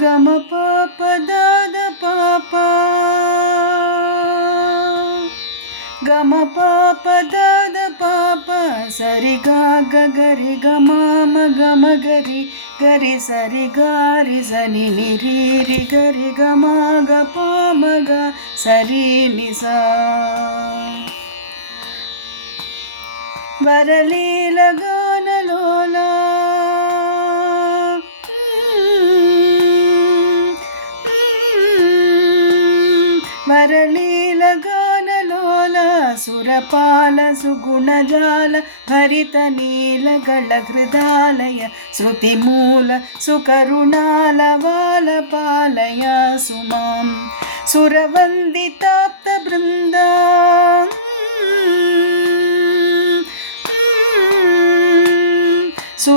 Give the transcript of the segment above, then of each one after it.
గమ పాప దాద పాప గమ పాప దాద పాప సరి గా గరి గమ గమ గరి గరి సరి గారి సని నిరి రి గరి గమ గ పామ గ సరి నిసా వరలీల గానలోలా వరలీల గానలోల సురపాల సుగుణజాల భరిత నీలగళ హృదాలయ శృతిమూల సుకరుణాల వాల పాలయ సుమాం సురవందితాప్త బృందా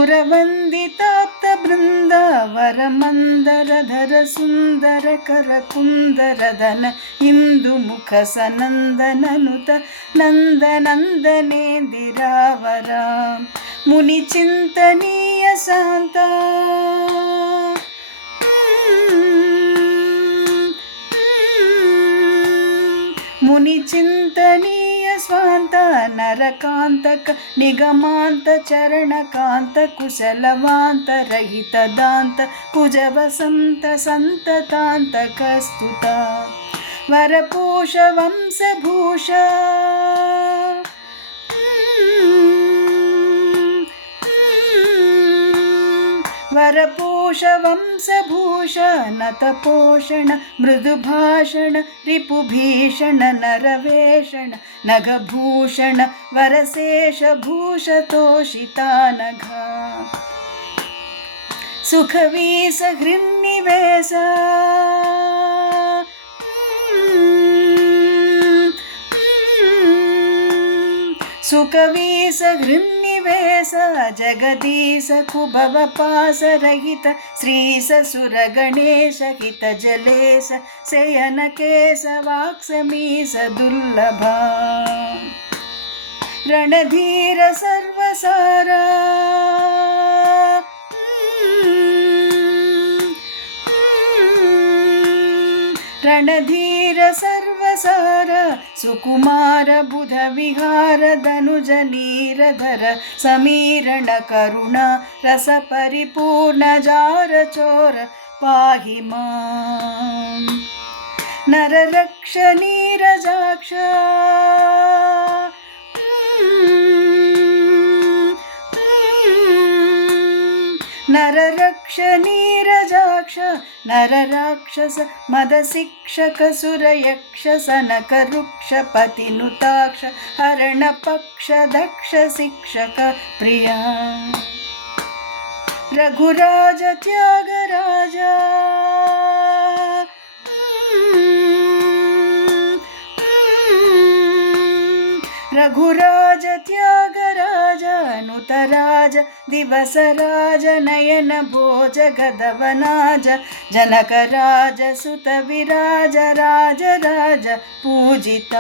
సురవందితాప్త బృంద వరమందరధర సుందర కర కుందరధన ఇందు ముఖ సనందననుత నందనందనేందిరావర ముని చింతనీయ శాంత ముని చింతనీయ స్వాంత నరకాంతక నిగమాంత చరణకాంత కుశలవాంత రహిత దాంత కుజ వసంత సంతతాంతక స్తుత వరపోష వంశభూష వరపోష వంశభూష నతపోషణ మృదుభాషణ రిపుభీషణ నరవేషణ నగభూషణ వరశేష భూషతోషితానఘ సుఖవీస హృన్నివేశ సుఖవీస హృన్నివేశ జగదీశ కుభవపాస రహిత శ్రీస సురగణేశ హిత జలేశ శయన కేశ వాక్సమీస దుర్లభ రణధీర సర్వసారా రణధీర సర్వసార సుకుమార బుధ విహార ధనుజ నీరధర సమీరణ కరుణ రస పరిపూర్ణ జార చోర పాహి మాం నరరక్ష నీరజాక్ష నరరక్ష నీరజాక్ష నరరాక్షస మదశిక్షక సురయక్ష సనక రుక్ష పతినుతాక్ష హరణ పక్ష దక్ష శిక్షక ప్రియ రఘురాజ త్యాగరాజ రఘురాజ త్యాగరాజ నుతరాజ దివసరాజ నయన భోజ గదవనాజ జనకరాజ సుత విరాజ రాజ రాజ పూజిత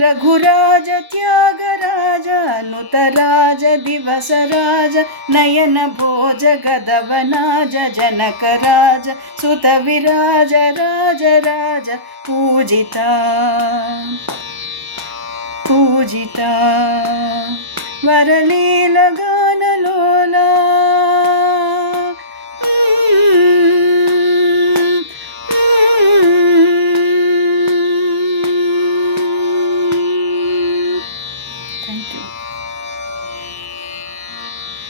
రఘురాజ త్యాగరాజ నుతరాజ దివసరాజ నయన భోజ గదవనాజ జనకరాజ సుత విరాజ రాజ రాజ పూజిత పూజిత వరలీల గానలోలా